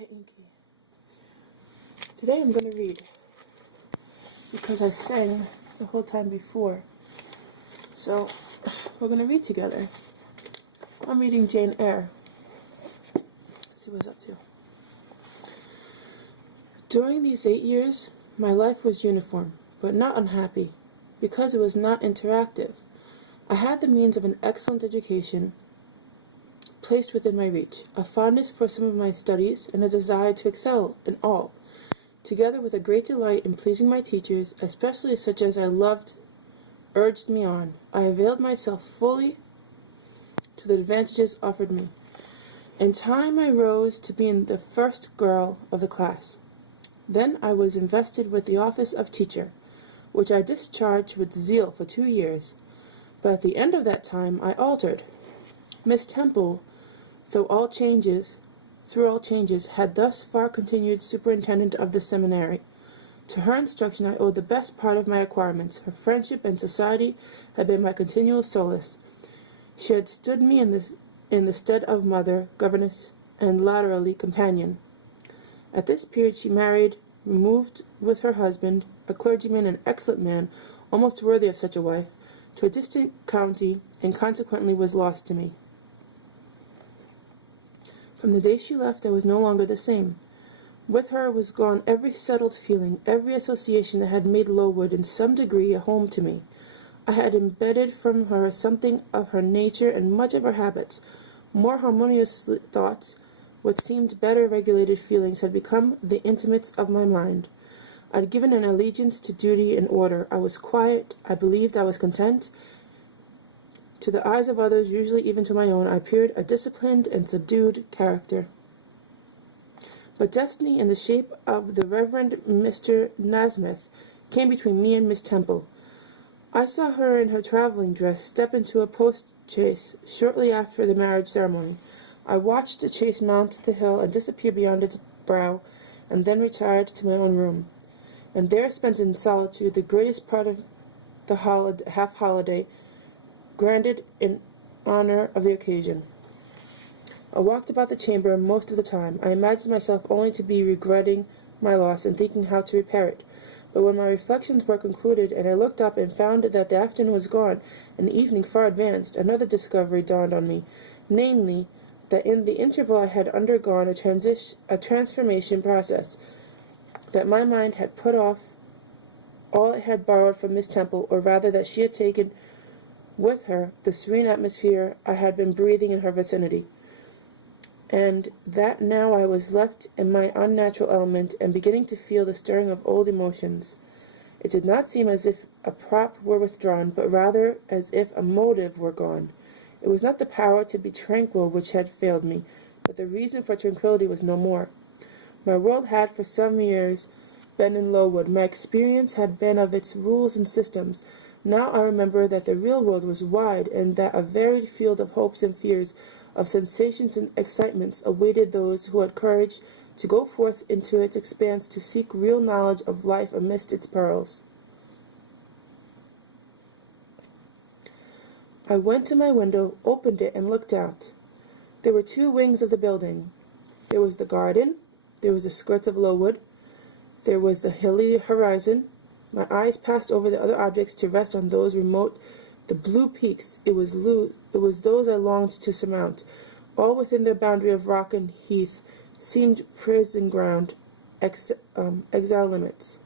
Okay, Inky. Today I'm going to read because I sang the whole time before. So we're going to read together. I'm reading Jane Eyre. Let's see what it's up to. During these 8 years, my life was uniform, but not unhappy, because it was not interactive. I had the means of an excellent education placed within my reach, a fondness for some of my studies, and a desire to excel in all, together with a great delight in pleasing my teachers, especially such as I loved, urged me on. I availed myself fully to the advantages offered me. In time I rose to being the first girl of the class. Then I was invested with the office of teacher, which I discharged with zeal for 2 years. But at the end of that time I altered. Miss Temple, through all changes, had thus far continued superintendent of the seminary. To her instruction I owed the best part of my acquirements. Her friendship and society had been my continual solace. She had stood me in the stead of mother, governess, and latterly companion. At this period she married, removed with her husband, a clergyman, an excellent man, almost worthy of such a wife, to a distant county, and consequently was lost to me. From the day she left I was no longer the same. With her was gone every settled feeling, every association that had made Lowood in some degree a home to me. I had embedded from her something of her nature and much of her habits. More harmonious thoughts, what seemed better regulated feelings, had become the intimates of my mind. I had given an allegiance to duty and order. I was quiet. I believed I was content. To the eyes of others, usually even to my own, I appeared a disciplined and subdued character. But destiny, in the shape of the Reverend Mr. Nasmyth, came between me and Miss Temple. I saw her in her travelling dress step into a post-chaise shortly after the marriage ceremony. I watched the chaise mount the hill and disappear beyond its brow, and then retired to my own room, and there spent in solitude the greatest part of the half-holiday, granted in honor of the occasion. I walked about the chamber most of the time. I imagined myself only to be regretting my loss and thinking how to repair it. But when my reflections were concluded, and I looked up and found that the afternoon was gone and the evening far advanced, another discovery dawned on me, namely, that in the interval I had undergone a transformation process, that my mind had put off all it had borrowed from Miss Temple, or rather that she had taken with her the serene atmosphere I had been breathing in her vicinity, and that now I was left in my unnatural element and beginning to feel the stirring of old emotions. It did not seem as if a prop were withdrawn, but rather as if a motive were gone. It was not the power to be tranquil which had failed me, but the reason for tranquillity was no more. My world had for some years been in Lowood. My experience had been of its rules and systems. Now I remember that the real world was wide, and that a varied field of hopes and fears, of sensations and excitements, awaited those who had courage to go forth into its expanse to seek real knowledge of life amidst its perils. I went to my window, opened it, and looked out. There were 2 wings of the building. There was the garden, there was the skirts of Lowood, there was the hilly horizon. My eyes passed over the other objects to rest on those remote, the blue peaks. It was those I longed to surmount. All within their boundary of rock and heath seemed prison ground, exile limits.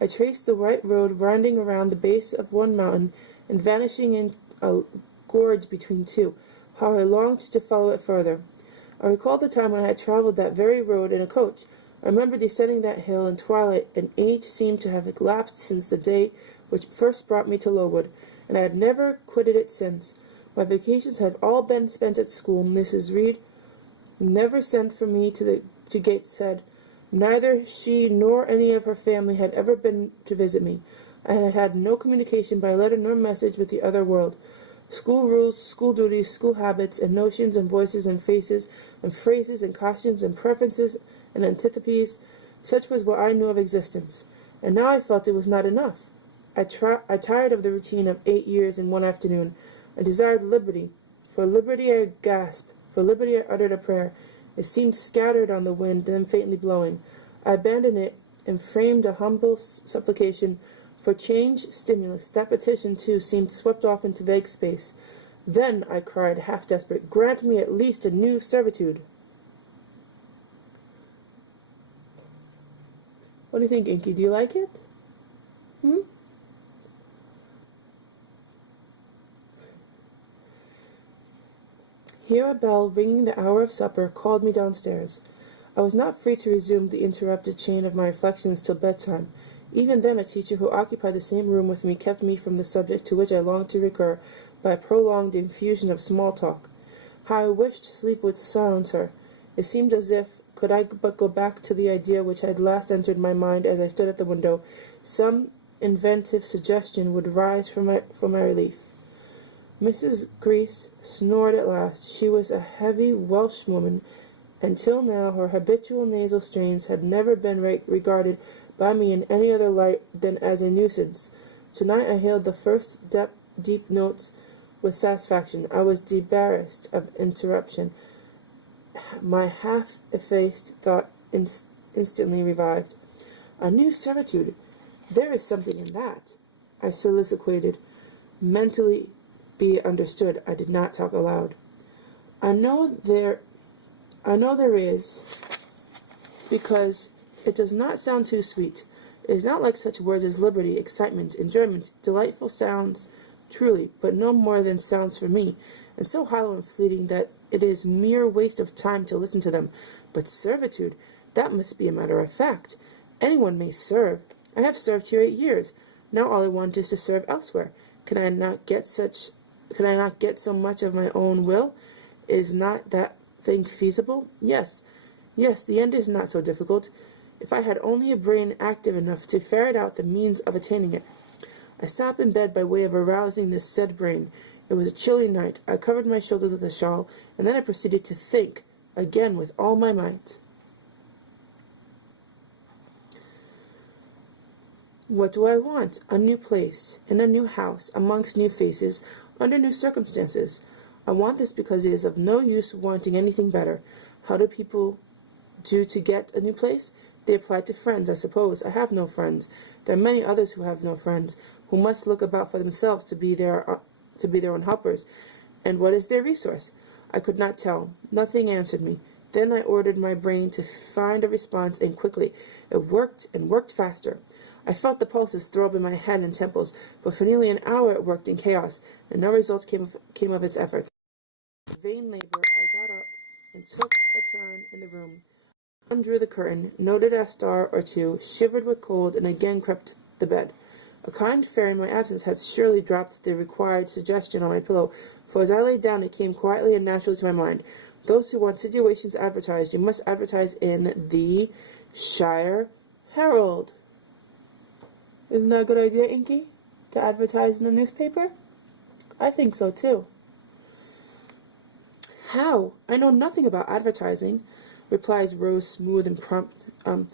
I traced the white road winding around the base of one mountain and vanishing in a gorge between 2. How I longed to follow it further. I recalled the time when I had traveled that very road in a coach. I remember descending that hill in twilight. An age seemed to have elapsed since the day which first brought me to Lowood, and I had never quitted it since. My vacations had all been spent at school. Mrs. Reed never sent for me to Gateshead. Neither she nor any of her family had ever been to visit me. I had had no communication by letter nor message with the other world. School rules, school duties, school habits, and notions, and voices, and faces, and phrases, and costumes, and preferences, and antipathies, such was what I knew of existence. And now I felt it was not enough. I tired of the routine of 8 years in one afternoon. I desired liberty. For liberty I gasped. For liberty I uttered a prayer. It seemed scattered on the wind, then faintly blowing. I abandoned it and framed a humble supplication for change, stimulus. That petition, too, seemed swept off into vague space. Then, I cried, half desperate, grant me at least a new servitude. What do you think, Inky? Do you like it? Here a bell, ringing the hour of supper, called me downstairs. I was not free to resume the interrupted chain of my reflections till bedtime. Even then a teacher who occupied the same room with me kept me from the subject to which I longed to recur by a prolonged infusion of small talk. How I wished sleep would silence her. It seemed as if, could I but go back to the idea which had last entered my mind as I stood at the window, some inventive suggestion would rise for my relief. Mrs. Grease snored at last. She was a heavy Welsh woman, and till now her habitual nasal strains had never been regarded by me in any other light than as a nuisance. Tonight I hailed the first deep notes with satisfaction. I was debarrassed of interruption. My half-effaced thought instantly revived. A new servitude. There is something in that, I soliloquized. Mentally be it understood, I did not talk aloud. I know there is, because it does not sound too sweet. It is not like such words as liberty, excitement, enjoyment, delightful sounds, truly, but no more than sounds for me, and so hollow and fleeting that it is mere waste of time to listen to them. But servitude, that must be a matter of fact. Anyone may serve. I have served here 8 years. Now all I want is to serve elsewhere. Can I not get so much of my own will? Is not that thing feasible? Yes, the end is not so difficult, if I had only a brain active enough to ferret out the means of attaining it. I sat up in bed by way of arousing this said brain. It was a chilly night. I covered my shoulders with a shawl, and then I proceeded to think, again with all my might. What do I want? A new place, in a new house, amongst new faces, under new circumstances. I want this because it is of no use wanting anything better. How do people do to get a new place? They apply to friends, I suppose. I have no friends. There are many others who have no friends, who must look about for themselves to be their own helpers. And what is their resource? I could not tell. Nothing answered me. Then I ordered my brain to find a response, and quickly. It worked, and worked faster. I felt the pulses throb in my head and temples, but for nearly an hour it worked in chaos, and no results came of its efforts. In vain labor, I got up and took a turn in the room, undrew the curtain, noted a star or two, shivered with cold, and again crept to bed. A kind fairy in my absence had surely dropped the required suggestion on my pillow, for as I lay down it came quietly and naturally to my mind. Those who want situations advertised, you must advertise in the Shire Herald. Isn't that a good idea, Inky? To advertise in the newspaper? I think so, too. How? I know nothing about advertising, replies Rose smooth and prompt now.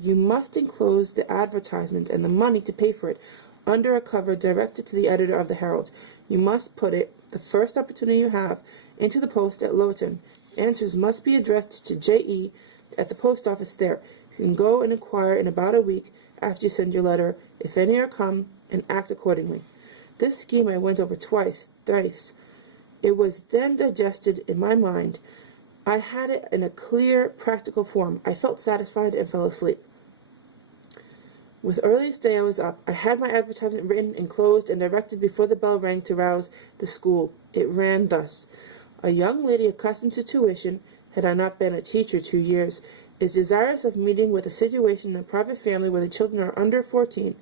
You must enclose the advertisement and the money to pay for it under a cover directed to the editor of the Herald. You must put it, the first opportunity you have, into the post at Lowton. Answers must be addressed to J.E. at the post office there. You can go and inquire in about a week after you send your letter, if any are come, and act accordingly. This scheme I went over twice, thrice. It was then digested in my mind. I had it in a clear, practical form. I felt satisfied and fell asleep. With earliest day I was up. I had my advertisement written, enclosed, and directed before the bell rang to rouse the school. It ran thus. A young lady accustomed to tuition, had I not been a teacher 2 years, is desirous of meeting with a situation in a private family where the children are under 14.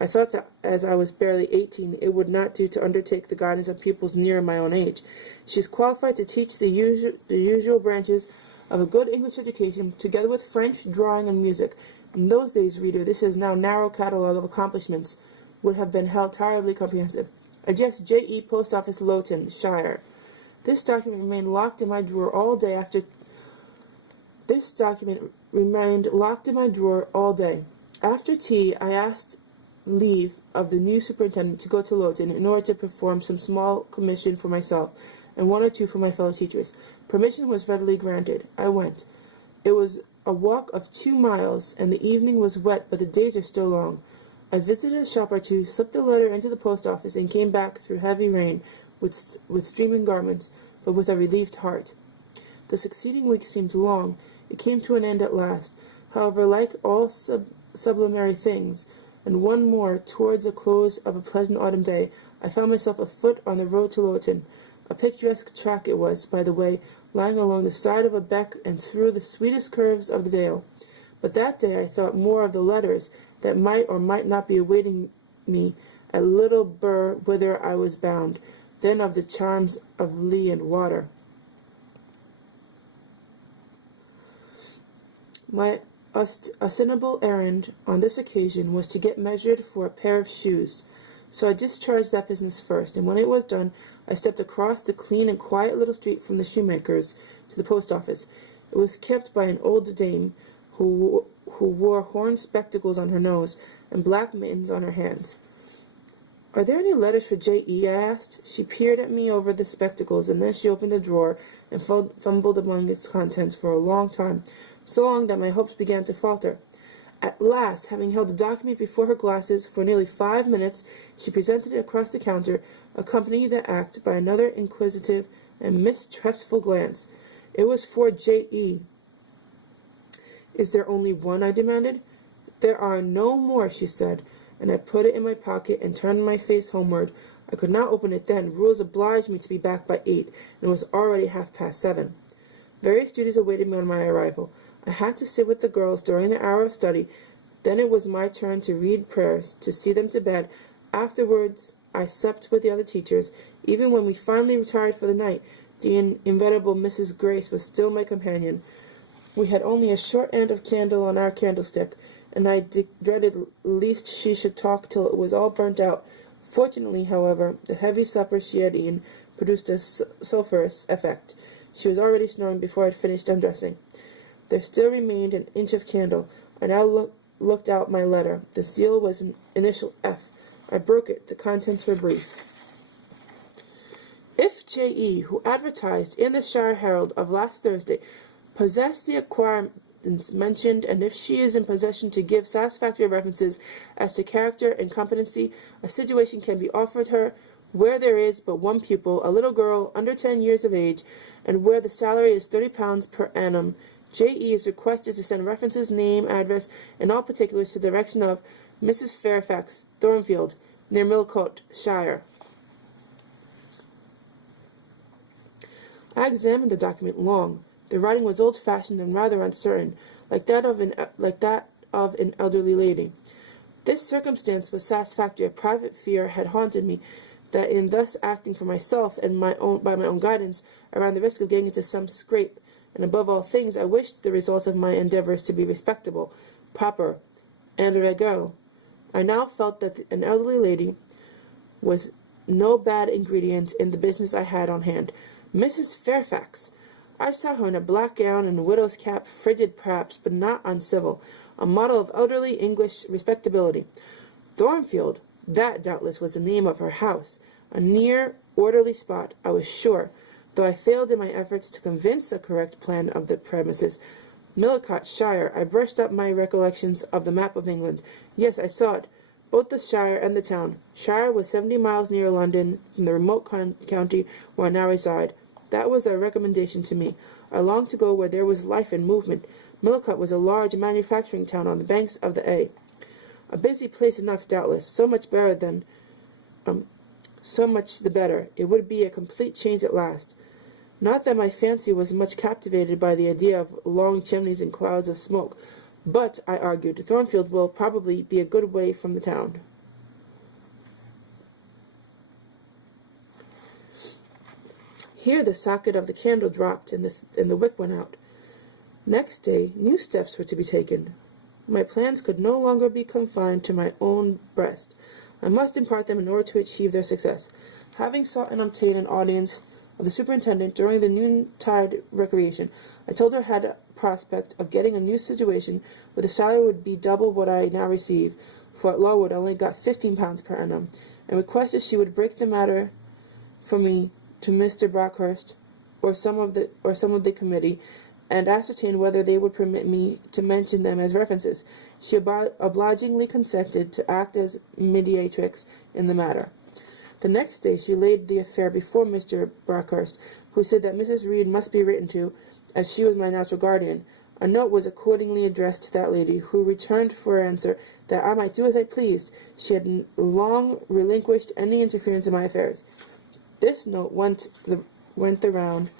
I thought that as I was barely 18, it would not do to undertake the guidance of pupils near my own age. She is qualified to teach the usual branches of a good English education, together with French, drawing, and music. In those days, reader, this is now narrow catalogue of accomplishments would have been held tolerably comprehensive. Address J.E. Post Office, Lowton, Shire. This document remained locked in my drawer all day after. This document remained locked in my drawer all day. After tea, I asked leave of the new superintendent to go to Lowton in order to perform some small commission for myself. and one or two for my fellow teachers. Permission was readily granted. I went. It was a walk of 2 miles, and the evening was wet, but the days are still long. I visited a shop or two, slipped a letter into the post office, and came back through heavy rain with streaming garments, but with a relieved heart. The succeeding week seemed long. It came to an end at last. However, like all sublunary things, and one more towards the close of a pleasant autumn day, I found myself afoot on the road to Lowton. A picturesque track it was, by the way, lying along the side of a beck and through the sweetest curves of the dale. But that day I thought more of the letters that might or might not be awaiting me at Little Burr whither I was bound, than of the charms of lea and water. My ostensible errand on this occasion was to get measured for a pair of shoes. So I discharged that business first, and when it was done, I stepped across the clean and quiet little street from the shoemaker's to the post office. It was kept by an old dame who wore horn spectacles on her nose and black mittens on her hands. "Are there any letters for J.E.?" I asked. She peered at me over the spectacles, and then she opened a drawer and fumbled among its contents for a long time, so long that my hopes began to falter. At last, having held the document before her glasses for nearly 5 minutes, she presented it across the counter, accompanying the act by another inquisitive and mistrustful glance. It was for J.E. "Is there only one?" I demanded. "There are no more," she said, and I put it in my pocket and turned my face homeward. I could not open it then. Rules obliged me to be back by 8, and it was already 7:30. Various duties awaited me on my arrival. I had to sit with the girls during the hour of study. Then it was my turn to read prayers, to see them to bed. Afterwards I supped with the other teachers. Even when we finally retired for the night, the inveterable Mrs. Grace was still my companion. We had only a short end of candle on our candlestick, and I dreaded lest she should talk till it was all burnt out. Fortunately, however, the heavy supper she had eaten produced a sulphurous effect. She was already snoring before I had finished undressing. There still remained an inch of candle. I now looked out my letter. The seal was an initial F. I broke it. The contents were brief. "If J.E., who advertised in the Shire Herald of last Thursday, possess the acquirements mentioned, and if she is in possession to give satisfactory references as to character and competency, a situation can be offered her where there is but one pupil, a little girl under 10 years of age, and where the salary is £30 per annum. J.E. is requested to send references, name, address, and all particulars to the direction of Mrs. Fairfax, Thornfield, near Millcote, Shire." I examined the document long. The writing was old-fashioned and rather uncertain, like that of an elderly lady. This circumstance was satisfactory. A private fear had haunted me that in thus acting for myself and by my own guidance, I ran the risk of getting into some scrape, and above all things I wished the results of my endeavours to be respectable, proper, and regal. I now felt that an elderly lady was no bad ingredient in the business I had on hand. Mrs. Fairfax! I saw her in a black gown and a widow's cap, frigid perhaps, but not uncivil, a model of elderly English respectability. Thornfield! That, doubtless, was the name of her house. A near, orderly spot, I was sure, though I failed in my efforts to convince a correct plan of the premises. Millcote, Shire. I brushed up my recollections of the map of England. Yes, I saw it, both the shire and the town. Shire was 70 miles nearer London than the remote county where I now reside. That was a recommendation to me. I longed to go where there was life and movement. Millcote was a large manufacturing town on the banks of the A. A busy place enough, doubtless. So much the better. It would be a complete change at last. Not that my fancy was much captivated by the idea of long chimneys and clouds of smoke, but, I argued, Thornfield will probably be a good way from the town. Here the socket of the candle dropped, and the wick went out. Next day, new steps were to be taken. My plans could no longer be confined to my own breast. I must impart them in order to achieve their success. Having sought and obtained an audience of the superintendent during the noontide recreation, I told her I had a prospect of getting a new situation where the salary would be double what I now receive, for at Lowood I only got £15 per annum, and requested she would break the matter for me to Mr. Brockhurst or some of the committee, and ascertain whether they would permit me to mention them as references. She obligingly consented to act as mediatrix in the matter. The next day she laid the affair before Mr. Brockhurst, who said that Mrs. Reed must be written to, as she was my natural guardian. A note was accordingly addressed to that lady, who returned for answer that I might do as I pleased. She had long relinquished any interference in my affairs. This note went the round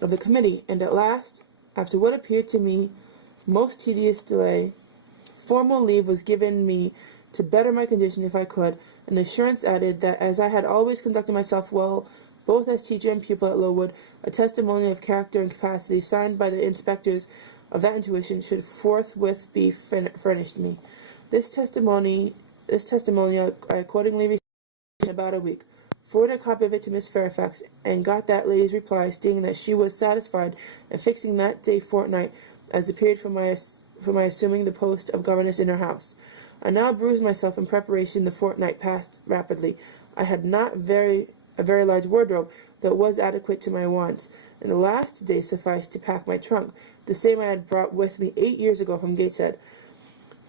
of the committee, and at last, after what appeared to me most tedious delay, formal leave was given me to better my condition if I could, and assurance added that as I had always conducted myself well, both as teacher and pupil at Lowood, a testimony of character and capacity signed by the inspectors of that institution should forthwith be furnished me. This testimonial I accordingly received in about a week, forwarded a copy of it to Miss Fairfax, and got that lady's reply stating that she was satisfied, and fixing that day fortnight as the period for my assuming the post of governess in her house. I now bruised myself in preparation. The fortnight passed rapidly. I had not a very large wardrobe, though it was adequate to my wants, and the last day sufficed to pack my trunk, the same I had brought with me 8 years ago from Gateshead.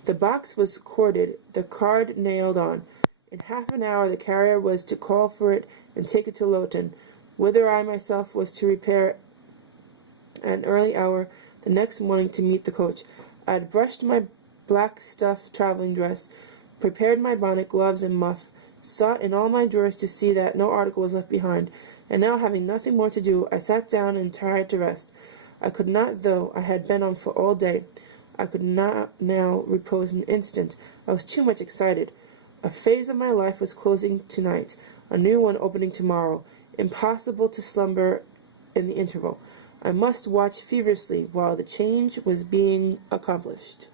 The box was corded, the card nailed on. In half an hour the carrier was to call for it and take it to Lowton, whither I myself was to repair at an early hour the next morning to meet the coach. I had brushed my black stuff travelling dress, prepared my bonnet, gloves, and muff, sought in all my drawers to see that no article was left behind, and now, having nothing more to do, I sat down and tried to rest. I could not, though I had been on foot all day. I could not now repose an instant. I was too much excited. A phase of my life was closing tonight, a new one opening tomorrow. Impossible to slumber in the interval. I must watch feverishly while the change was being accomplished.